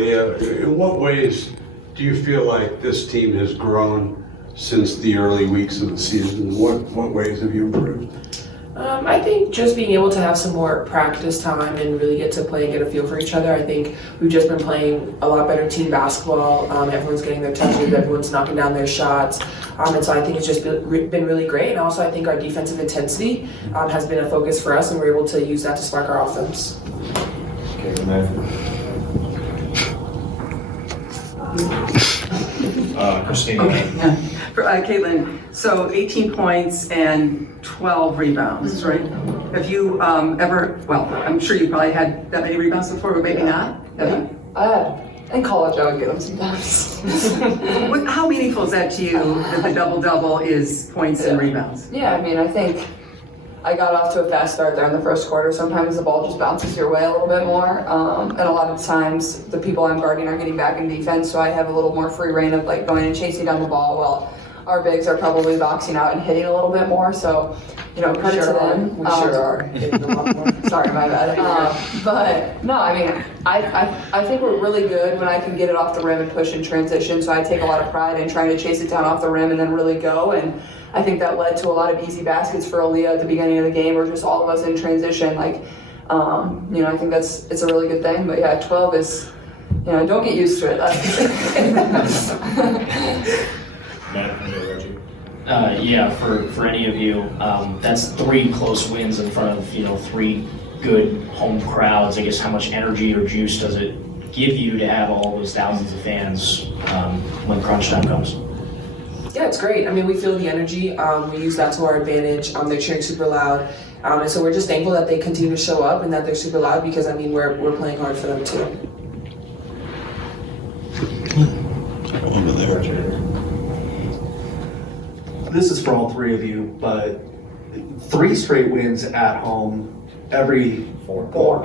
Aliyah, in what ways do you feel like this team has grown since the early weeks of the season? What ways have you improved? I think just being able to have some more practice time and really get to play and get a feel for each other. I think we've just been playing a lot better team basketball. Everyone's getting their touches, everyone's knocking down their shots. And so I think it's just been really great. And also I think our defensive intensity has been a focus for us, and we're able to use that to spark our offense. Okay, good night. Christina. Okay, yeah. For Caitlin, so 18 points and 12 rebounds, right? Have you ever, well, I'm sure you probably had that many rebounds before, but maybe not? Have you? I had. In college, I would get them sometimes. How meaningful is that to you, that the double-double is points and rebounds? Yeah, I mean, I think I got off to a fast start there in the first quarter. Sometimes the ball just bounces your way a little bit more. And a lot of times the people I'm guarding are getting back in defense, so I have a little more free reign of like going and chasing down the ball while our bigs are probably boxing out and hitting a little bit more. So, you know, credit to them. We sure are. Hitting a lot more. Sorry, my bad. But no, I mean, I think we're really good when I can get it off the rim and push in transition. So I take a lot of pride in trying to chase it down off the rim and then really go. And I think that led to a lot of easy baskets for Aliyah at the beginning of the game, or just all of us in transition. Like, you know, I think it's a really good thing. But yeah, 12 is, you know, don't get used to it. Yeah, for any of you, that's 3 close wins in front of, you know, 3 good home crowds. I guess how much energy or juice does it give you to have all those thousands of fans when crunch time comes? Yeah, it's great. I mean, we feel the energy. We use that to our advantage. They're cheering super loud. And so we're just thankful that they continue to show up and that they're super loud, because, I mean, we're playing hard for them too. Over there. This is for all 3 of you, but 3 straight wins at home, every four were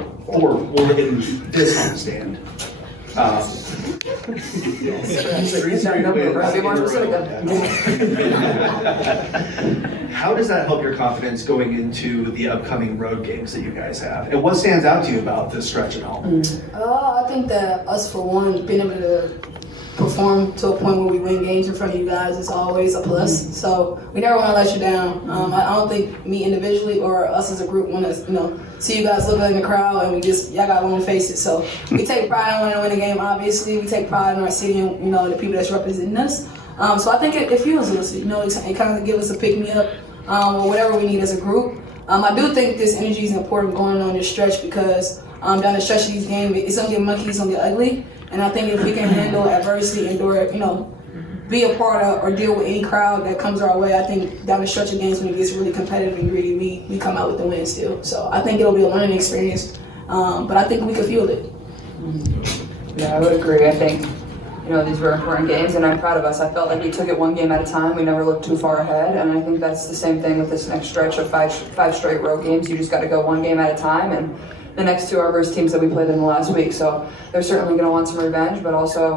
in this homestand. 3 straight wins. How does that help your confidence going into the upcoming road games that you guys have? And what stands out to you about this stretch at home? I think that us, for one, being able to perform to a point where we win games in front of you guys is always a plus. So we never want to let you down. I don't think me individually or us as a group want to, you know, see you guys look in the crowd and y'all got long faces. So we take pride in wanting to win a game. Obviously, we take pride in our city and, you know, the people that's representing us. So I think it fuels us. You know, it kind of gives us a pick me up or whatever we need as a group. I do think this energy is important going on this stretch, because down the stretch of these games, it's gonna get mucky, it's gonna get ugly. And I think if we can handle adversity, endure it, you know, be a part of or deal with any crowd that comes our way, I think down the stretch of games when it gets really competitive and gritty, we come out with the win still. So I think it'll be a learning experience, but I think we can feel it. Yeah, I would agree. I think, you know, these were important games, and I'm proud of us. I felt like we took it one game at a time. We never looked too far ahead, and I think that's the same thing with this next stretch of five straight road games. You just got to go one game at a time, and the next 2 are versus teams that we played in the last week. So they're certainly going to want some revenge, but also,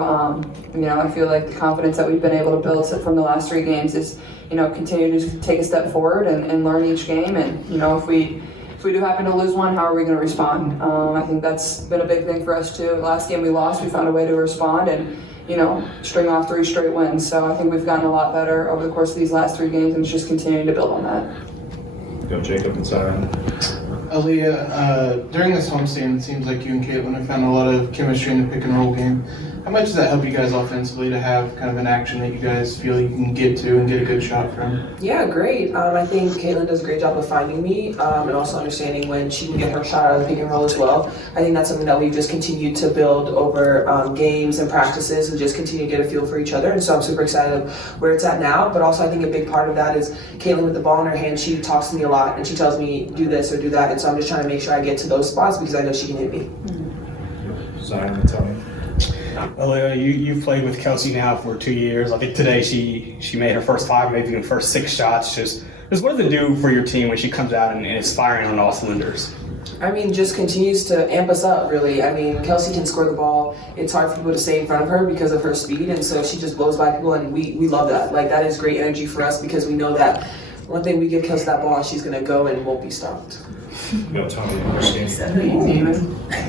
you know, I feel like the confidence that we've been able to build from the last 3 games is, you know, continue to take a step forward and learn each game. And, you know, if we do happen to lose one, how are we going to respond? I think that's been a big thing for us too. Last game we lost, we found a way to respond and, you know, string off 3 straight wins. So I think we've gotten a lot better over the course of these last 3 games, and it's just continuing to build on that. Go Jacob and Sarah. Aliyah, during this homestand, it seems like you and Caitlin have found a lot of chemistry in the pick and roll game. How much does that help you guys offensively to have kind of an action that you guys feel you can get to and get a good shot from? Yeah, great. I think Caitlin does a great job of finding me and also understanding when she can get her shot out of the pick and roll as well. I think that's something that we've just continued to build over games and practices, and just continue to get a feel for each other. And so I'm super excited of where it's at now. But also I think a big part of that is Caitlin, with the ball in her hand, she talks to me a lot and she tells me do this or do that. And so I'm just trying to make sure I get to those spots because I know she can hit me. Zion and Tony. Aliyah, you've played with Kelsey now for 2 years. I think today she made her first 5, maybe even first 6 shots. Just what does it do for your team when she comes out and is firing on all cylinders? I mean, just continues to amp us up, really. I mean, Kelsey can score the ball. It's hard for people to stay in front of her because of her speed, and so she just blows by people, and we love that. Like, that is great energy for us because we know that one thing we give Kelsey that ball, she's going to go and won't be stopped. Go Tony and Christine.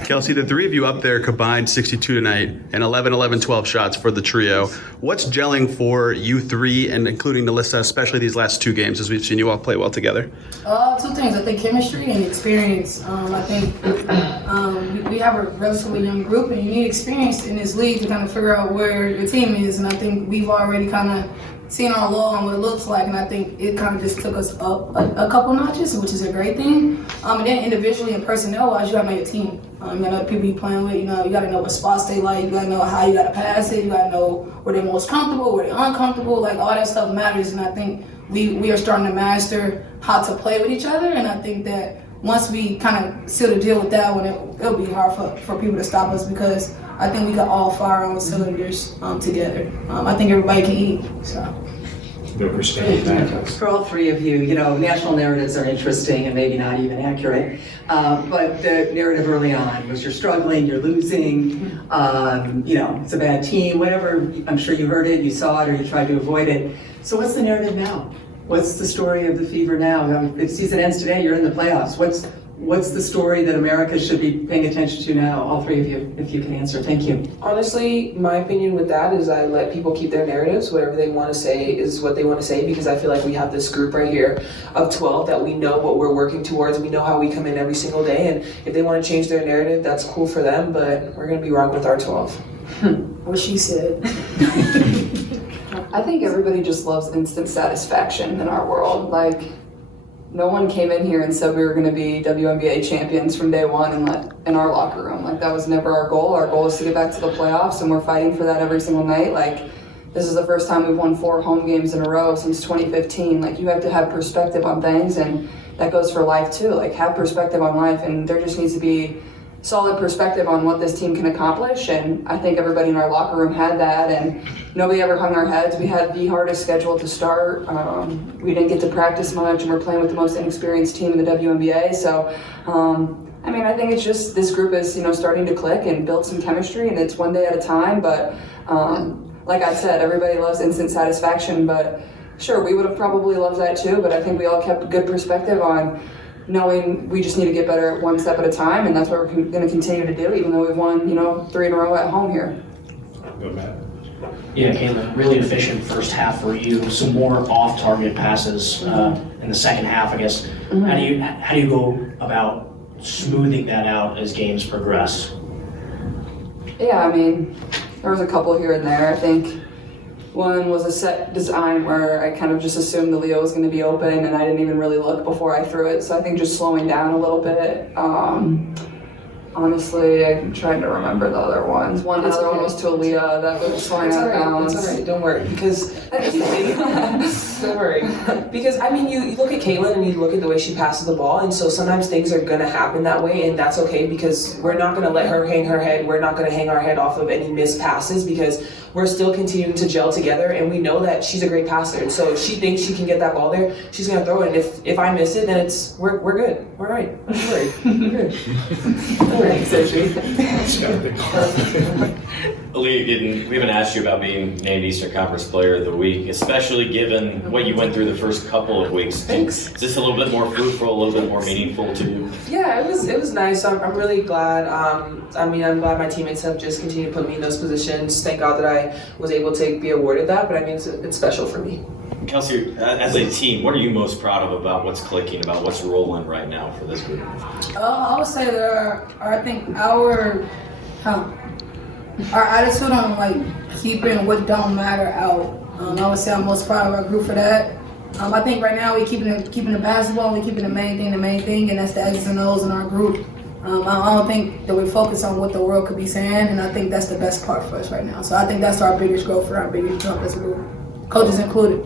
Kelsey, the three of you up there combined 62 tonight and 11, 11, 12 shots for the trio. What's gelling for you three, and including Nalissa, especially these last two games as we've seen you all play well together? Two things. I think chemistry and experience. I think we have a relatively young group, and you need experience in this league to kind of figure out where your team is. And I think we've already kind of seen our low and what it looks like, and I think it kind of just took us up a couple notches, which is a great thing. And then individually and personnel-wise, you gotta know your team. You gotta know the people you're playing with. You gotta know what spots they like. You gotta know how you gotta pass it. You gotta know where they're most comfortable, where they're uncomfortable. Like, all that stuff matters, and I think we are starting to master how to play with each other, and I think that once we kind of seal the deal with that one, it'll be hard for people to stop us, because I think we got all fire on cylinders together. I think everybody can eat, so. Go Christina. For all three of you, national narratives are interesting and maybe not even accurate. But the narrative early on was you're struggling, you're losing, it's a bad team, whatever. I'm sure you heard it, you saw it, or you tried to avoid it. So what's the narrative now? What's the story of the Fever now? If season ends today, you're in the playoffs. What's the story that America should be paying attention to now? All three of you, if you can answer. Thank you. Honestly, my opinion with that is I let people keep their narratives. Whatever they want to say is what they want to say, because I feel like we have this group right here of 12 that we know what we're working towards. We know how we come in every single day, and if they want to change their narrative, that's cool for them, but we're going to be wrong with our 12. What she said. I think everybody just loves instant satisfaction in our world. Like, no one came in here and said we were going to be WNBA champions from day one in our locker room. Like, that was never our goal. Our goal is to get back to the playoffs, and we're fighting for that every single night. Like, this is the first time we've won 4 home games in a row since 2015. Like, you have to have perspective on things, and that goes for life too. Like, have perspective on life, and there just needs to be solid perspective on what this team can accomplish, and I think everybody in our locker room had that, and nobody ever hung our heads. We had the hardest schedule to start. We didn't get to practice much, and we're playing with the most inexperienced team in the WNBA, so I think it's just this group is starting to click and build some chemistry, and it's one day at a time, but like I said, everybody loves instant satisfaction, but sure, we would have probably loved that too, but I think we all kept good perspective on knowing we just need to get better one step at a time, and that's what we're going to continue to do, even though we've won 3 in a row at home here. Go Matt. Yeah, Caitlin, really efficient first half for you. Some more off-target passes in the second half, I guess. Mm-hmm. How do you go about smoothing that out as games progress? Yeah, there was a couple here and there. I think one was a set design where I kind of just assumed the Leo was going to be open, and I didn't even really look before I threw it. So I think just slowing down a little bit. Honestly, I'm trying to remember the other ones. Another one was to Aliyah that was flying out of bounds. It's all right, don't worry, because don't worry. Because you look at Caitlin and you look at the way she passes the ball, and so sometimes things are gonna happen that way, and that's okay, because we're not gonna let her hang her head. We're not gonna hang our head off of any missed passes, because we're still continuing to gel together, and we know that she's a great passer. And so if she thinks she can get that ball there, she's gonna throw it. And if I miss it, then we're good. We're all right. Don't worry. We're good. Aliyah, we haven't asked you about being named Eastern Conference Player of the Week, especially given what you went through the first couple of weeks. Thanks. Is this a little bit more fruitful, a little bit more meaningful to you? Yeah, it was nice. I'm really glad. I'm glad my teammates have just continued to put me in those positions. Thank God that I was able to be awarded that, but it's special for me. Kelsey, as a team, what are you most proud of about what's clicking, about what's rolling right now for this group? I would say that I think our attitude on keeping what don't matter out. I would say I'm most proud of our group for that. I think right now we're keeping the basketball, we're keeping the main thing, and that's the X's and O's in our group. I don't think that we're focused on what the world could be saying, and I think that's the best part for us right now. So I think that's our biggest growth for our biggest jump as a group, coaches included.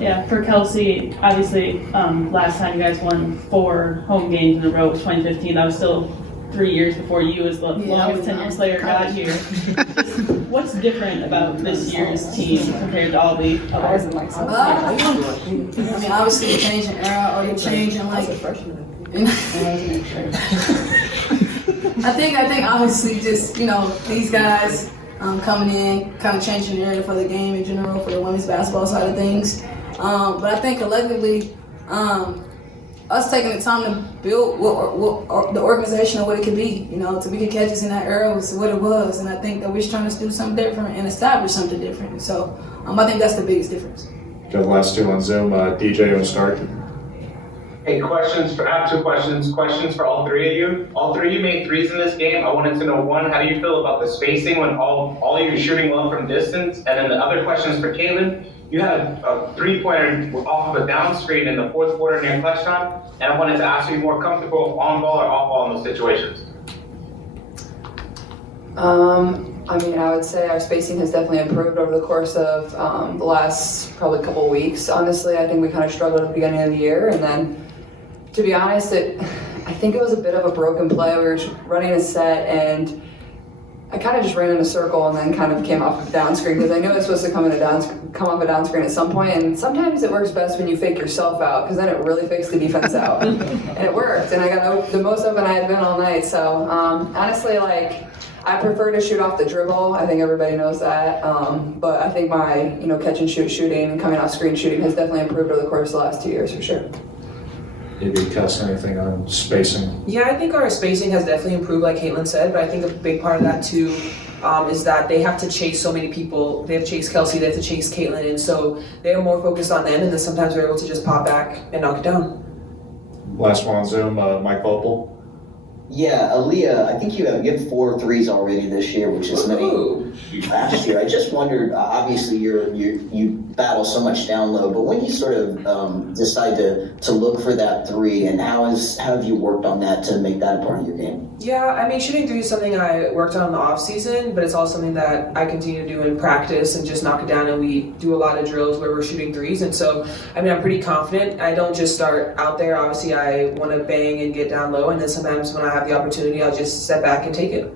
Yeah, for Kelsey, obviously, last time you guys won 4 home games in a row was 2015. That was still 3 years before you as the longest tenured player got here. What's different about this year's team compared to all the others? Obviously, the changing era, or the changing I think obviously just these guys coming in, kind of changing the area for the game in general, for the women's basketball side of things. But I think collectively, us taking the time to build what the organization of what it could be. You know, Tamika Catches in that era was what it was, and I think that we're just trying to do something different and establish something different. So I think that's the biggest difference. Got the last two on Zoom. DJ, you want to start? Hey, I have two questions. Questions for all three of you. All three of you made threes in this game. I wanted to know, one, how do you feel about the spacing when all of you are shooting well from distance? And then the other question is for Caitlin. You had a three-pointer off of a down screen in the fourth quarter near clutch time, and I wanted to ask you, more comfortable on ball or off ball in those situations? I mean, I would say our spacing has definitely improved over the course of the last probably couple of weeks. Honestly, I think we kind of struggled at the beginning of the year, and then, to be honest, I think it was a bit of a broken play. We were running a set, and I kind of just ran in a circle and then kind of came off of a down screen because I knew it was supposed to come off a down screen at some point. And sometimes it works best when you fake yourself out because then it really fakes the defense out. And it worked, and I got the most open I had been all night. So honestly, like, I prefer to shoot off the dribble. I think everybody knows that. But I think my catch and shoot shooting and coming off screen shooting has definitely improved over the course of the last 2 years for sure. Maybe Kelsey, anything on spacing? Yeah, I think our spacing has definitely improved, like Caitlin said, but I think a big part of that too is that they have to chase so many people. They have to chase Kelsey, they have to chase Caitlin, and so they're more focused on them, and then sometimes they're able to just pop back and knock it down. Last one on Zoom, Mike Vopel. Yeah, Aliyah, I think you have 4 threes already this year, which is many last year. I just wondered, obviously you battle so much down low, but when you sort of decide to look for that three, and how have you worked on that to make that a part of your game? Yeah, I mean, shooting three is something I worked on in the off season, but it's also something that I continue to do in practice and just knock it down. And we do a lot of drills where we're shooting threes, and so I mean, I'm pretty confident. I don't just start out there. Obviously, I want to bang and get down low, and then sometimes when I have the opportunity, I'll just step back and take it.